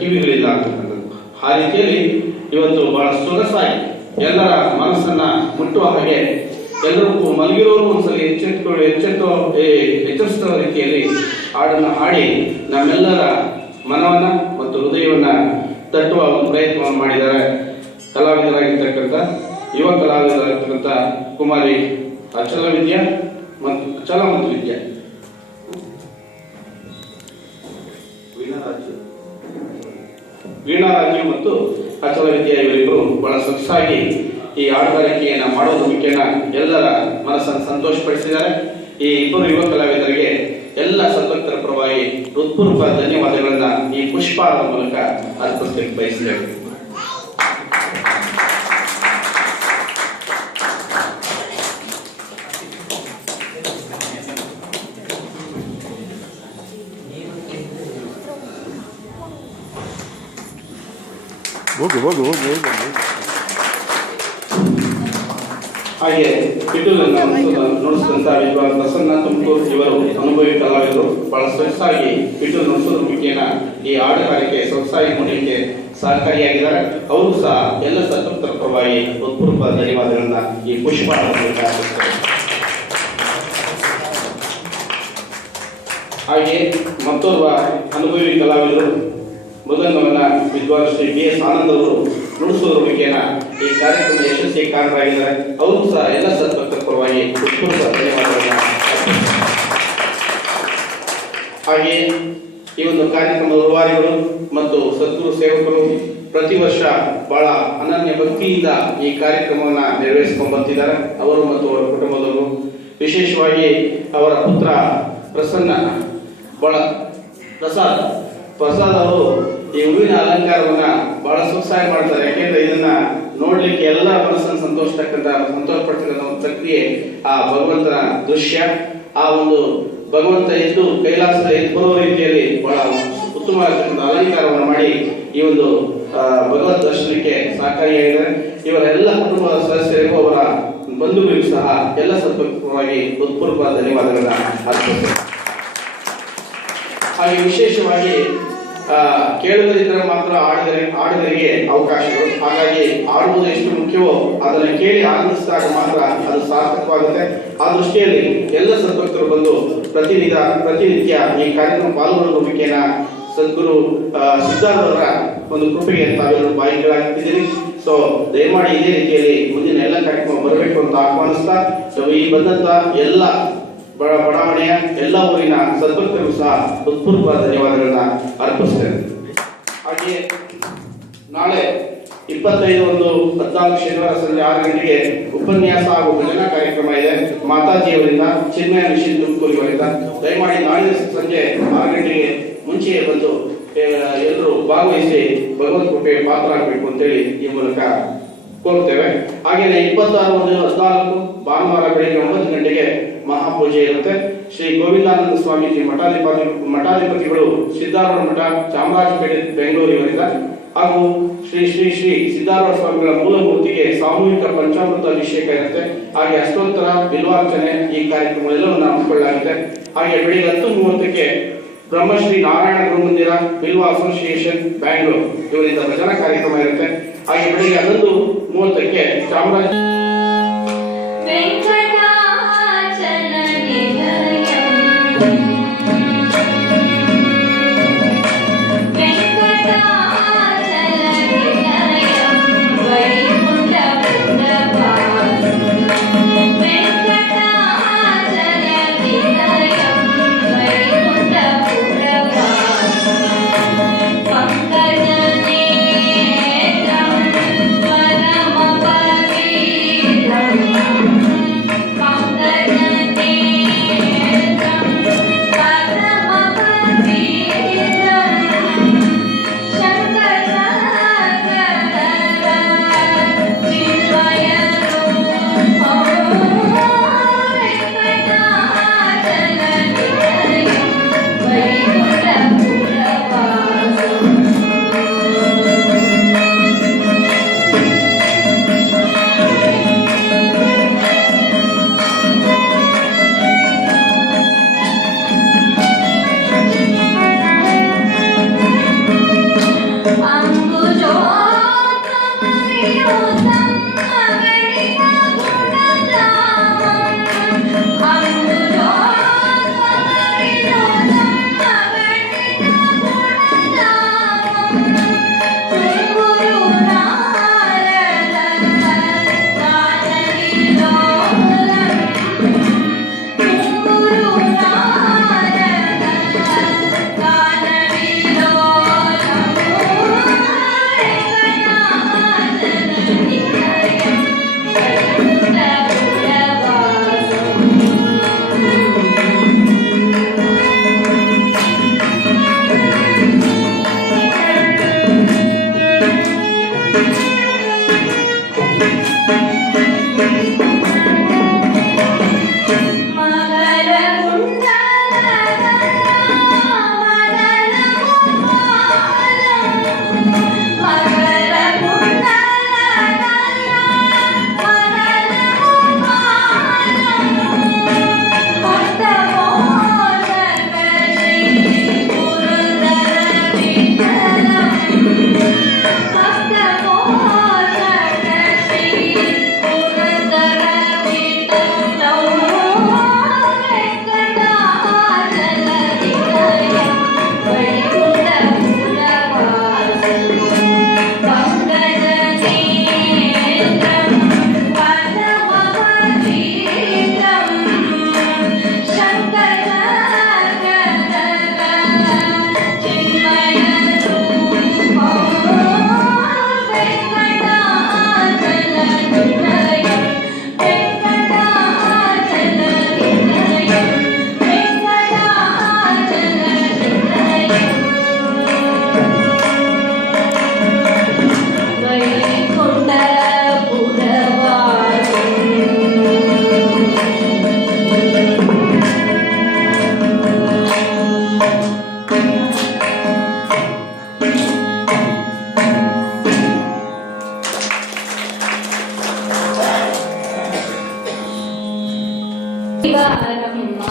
ಕಿವಿಗಳಿಲ್ಲ ಅಂತಕ್ಕಂಥದ್ದು. ಆ ರೀತಿಯಲ್ಲಿ ಇವತ್ತು ಬಹಳ ಸೊಗಸಾಗಿ ಎಲ್ಲರ ಮನಸ್ಸನ್ನ ಮುಟ್ಟುವ ಹಾಗೆ ಎಲ್ಲರೂ ಮಲಗಿರೋರು ಒಂದ್ಸಲಿ ಎಚ್ಚರಿಸುವ ರೀತಿಯಲ್ಲಿ ಹಾಡನ್ನು ಹಾಡಿ ನಮ್ಮೆಲ್ಲರ ಮನವನ್ನ ಮತ್ತು ಹೃದಯವನ್ನ ತಟ್ಟುವ ಒಂದು ಪ್ರಯತ್ನವನ್ನು ಮಾಡಿದ್ದಾರೆ ಕಲಾವಿದರಾಗಿರ್ತಕ್ಕಂಥ ಯುವ ಕಲಾವಿದರಾಗಿರ್ತಕ್ಕಂಥ ಕುಮಾರಿ ಅಚಲ ಮತ್ತು ವಿದ್ಯಾ ವೀಣಾ ರಾಜು ಮತ್ತು ಅಚಲ ವಿದ್ಯಾ ಇವರಿಬ್ಬರು ಬಹಳ ಸೊಗಸಾಗಿ ಈ ಹಾಡುಗಾರಿಕೆಯನ್ನ ಮಾಡೋದ್ರ ಮುಖೇನ ಎಲ್ಲರ ಮನಸ್ಸನ್ನು ಸಂತೋಷಪಡಿಸಿದ್ದಾರೆ. ಈ ಇಬ್ಬರು ಯುವ ಕಲಾವಿದರಿಗೆ ಎಲ್ಲ ಸದ್ಭಕ್ತರ ಪರವಾಗಿ ಹೃತ್ಪೂರ್ವಕ ಧನ್ಯವಾದಗಳನ್ನ ಈ ಪುಷ್ಪದ ಮೂಲಕ ಅರ್ಪಿಸಲಿಕ್ಕೆ ಬಯಸಿದ್ದೇವೆ. ಹಾಗೆ ಪಿಟೂಲನ್ನು ನುಡಿಸಿದಂತ ವಿದ್ವಾನ್ ಪ್ರಸನ್ನ ತುಮಕೂರು ಇವರು ಅನುಭವಿ ಕಲಾವಿದರು ಬಹಳ ಸೊಗಸಾಗಿ ಪಿಟೂಲ್ ನುಡಿಸೋದ್ರ ಮುಖೇನ ಈ ಹಾಡುಗಾರಿಕೆ ಸೊಗಸಾಗಿ ಮೂಡಲಿಕ್ಕೆ ಸಹಕಾರಿಯಾಗಿದ್ದಾರೆ. ಅವರು ಸಹ ಎಲ್ಲ ಸದ್ಭಕ್ತರ ಪರವಾಗಿ ಹೃತ್ಪೂರ್ವಕ ಧನ್ಯವಾದಗಳನ್ನ ಈ ಪುಷ್ಪ ಹಾಗೆ ಮತ್ತೋರ್ವ ಅನುಭವಿ ಕಲಾವಿದರು ಮೃದಂಗವನ್ನ ವಿದ್ವಾನ್ ಶ್ರೀ BS ಆನಂದ್ ಅವರು ನುಡಿಸೋದ್ರ ಮುಖೇನ ಈ ಕಾರ್ಯಕ್ರಮ ಯಶಸ್ವಿ ಕಾರಣರಾಗಿದ್ದಾರೆ. ಅವರು ಸಹ ಎಲ್ಲ ಸದ್ಭಕ್ತರ ಪರವಾಗಿ ಹೃತ್ಪೂರ್ವಕ ಧನ್ಯವಾದಗಳನ್ನ. ಹಾಗೆ ಈ ಒಂದು ಕಾರ್ಯಕ್ರಮದ ರೂವಾರಿಗಳು ಮತ್ತು ಸದ್ಗುರು ಸೇವಕರು ಪ್ರತಿ ವರ್ಷ ಬಹಳ ಅನನ್ಯ ಭಕ್ತಿಯಿಂದ ಈ ಕಾರ್ಯಕ್ರಮವನ್ನ ನೆರವೇರಿಸಿಕೊಂಡು ಬಂದಿದ್ದಾರೆ. ಅವರು ಮತ್ತು ಅವರ ಕುಟುಂಬದವರು, ವಿಶೇಷವಾಗಿ ಅವರ ಪುತ್ರ ಪ್ರಸಾದ್ ಅವರು ಈ ಹೂವಿನ ಅಲಂಕಾರವನ್ನ ಬಹಳ ಸೊಗಸಾಗಿ ಮಾಡ್ತಾರೆ. ಯಾಕೆಂದ್ರೆ ಇದನ್ನ ನೋಡ್ಲಿಕ್ಕೆ ಎಲ್ಲ ಮನಸ್ಸನ್ನು ಸಂತೋಷಪಡ್ತಕ್ಕಂಥ ಒಂದು ಪ್ರಕ್ರಿಯೆ, ಆ ಭಗವಂತನ ದೃಶ್ಯ, ಆ ಒಂದು ಭಗವಂತ ಎದ್ದು ಕೈಲಾಸದ ಎದ್ದು ಬರುವ ರೀತಿಯಲ್ಲಿ ಬಹಳ ಉತ್ತಮವಾದ ಅಲಂಕಾರವನ್ನು ಮಾಡಿ ಈ ಒಂದು ಭಗವತ್ ದರ್ಶನಕ್ಕೆ ಸಹಕಾರಿಯಾಗಿದ್ದಾರೆ. ಇವರೆಲ್ಲ ಕುಟುಂಬದ ಸದಸ್ಯರಿಗೂ ಅವರ ಬಂಧುಗಳಿಗೂ ಸಹ ಎಲ್ಲ ಸತ್ಪೂರ್ವಕವಾಗಿ ಹೃತ್ಪೂರ್ವಕ ಧನ್ಯವಾದಗಳನ್ನ ಅರ್ಪಿಸುತ್ತೇನೆ. ಹಾಗೆ ವಿಶೇಷವಾಗಿ ಕೇಳುಗರಿದ್ದರೆ ಮಾತ್ರ ಆಡುಗರಿಗೆ ಅವಕಾಶಗಳು. ಹಾಗಾಗಿ ಆಡುವುದು ಎಷ್ಟು ಮುಖ್ಯವೋ ಅದನ್ನು ಕೇಳಿ ಆನಂದಿಸಿದಾಗ ಮಾತ್ರ ಅದು ಸಾರ್ಥಕವಾಗುತ್ತೆ. ಆ ದೃಷ್ಟಿಯಲ್ಲಿ ಎಲ್ಲ ಸದ್ಭಕ್ತರು ಬಂದು ಪ್ರತಿನಿತ್ಯ ಈ ಕಾರ್ಯಕ್ರಮ ಪಾಲ್ಗೊಳ್ಳುವ ಮುಖೇನ ಸದ್ಗುರು ಸಿದ್ಧಾರ್ಥವರ ಒಂದು ಕೃಪೆಗೆ ತಾವೆಲ್ಲರೂ ಬಾಯಿಗಳಾಗ್ತಿದ್ದೀರಿ. ಸೊ ದಯಮಾಡಿ ಇದೇ ರೀತಿಯಲ್ಲಿ ಮುಂದಿನ ಎಲ್ಲ ಕಾರ್ಯಕ್ರಮ ಬರಬೇಕು ಅಂತ ಆಹ್ವಾನಿಸ್ತಾ ಈ ಬಂದಂತ ಎಲ್ಲ ಬಡಾವಣೆಯ ಎಲ್ಲ ಊರಿನ ಸದ್ಭಕ್ತರಿಗೂ ಸಹ ಹೃತ್ಪೂರ್ವಕ ಧನ್ಯವಾದಗಳನ್ನ ಅರ್ಪಿಸ್ತೇನೆ. ಹಾಗೆಯೇ ನಾಳೆ 25/1/14 ಶನಿವಾರ ಸಂಜೆ 6 ಗಂಟೆಗೆ ಉಪನ್ಯಾಸ ಹಾಗೂ ಭಜನಾ ಕಾರ್ಯಕ್ರಮ ಇದೆ. ಮಾತಾಜಿಯವರಿಂದ, ಚಿನ್ಮಯ ಮಿಷನ್ ತುಮಕೂರಿವರಿಂದ. ದಯಮಾಡಿ ನಾಳೆ ಸಂಜೆ 6 ಗಂಟೆಗೆ ಮುಂಚೆಯೇ ಬಂದು ಎಲ್ಲರೂ ಭಾಗವಹಿಸಿ ಭಗವತ್ ಕೃಪೆ ಪಾತ್ರರಾಗಬೇಕು ಅಂತೇಳಿ ಈ ಮೂಲಕ ಕೋರ್ತೇವೆ. ಹಾಗೆಯೇ 26/1/14 ಭಾನುವಾರ ಬೆಳಿಗ್ಗೆ 9 ಗಂಟೆಗೆ ಮಹಾಪೂಜೆ ಇರುತ್ತೆ. ಶ್ರೀ ಗೋವಿಂದಾನಂದ ಸ್ವಾಮೀಜಿ ಮಠಾಧಿಪತಿಗಳು ಸಿದ್ದಾರೂಢ ಮಠ ಚಾಮರಾಜಪೇಟೆ ಬೆಂಗಳೂರು ಇವರಿಂದ ಹಾಗೂ ಶ್ರೀ ಶ್ರೀ ಶ್ರೀ ಸಿದ್ದಾರೂಢ ಸ್ವಾಮಿಗಳ ಮೂಲಮೂರ್ತಿಗೆ ಸಾಮೂಹಿಕ ಪಂಚಾಮೃತ ಅಭಿಷೇಕ ಇರುತ್ತೆ. ಹಾಗೆ ಅಷ್ಟೋತ್ತರ ಬಿಲ್ವಾರ್ಚನೆ ಈ ಕಾರ್ಯಕ್ರಮಗಳೆಲ್ಲವನ್ನು ಹಮ್ಮಿಕೊಳ್ಳಲಾಗಿದೆ. ಹಾಗೆ ಬೆಳಿಗ್ಗೆ 10:30ಕ್ಕೆ ಬ್ರಹ್ಮಶ್ರೀ ನಾರಾಯಣ ಗುರುಮಂದಿರ ಬಿಲ್ವ ಅಸೋಸಿಯೇಷನ್ ಬ್ಯಾಂಗ್ಳೂರ್ ಇವರಿಂದ ಭಜನಾ ಕಾರ್ಯಕ್ರಮ ಇರುತ್ತೆ. ಹಾಗೆ ಬೆಳಿಗ್ಗೆ 11:30ಕ್ಕೆ ಚಾಮರಾಜ ಬಾರಮ್ಮ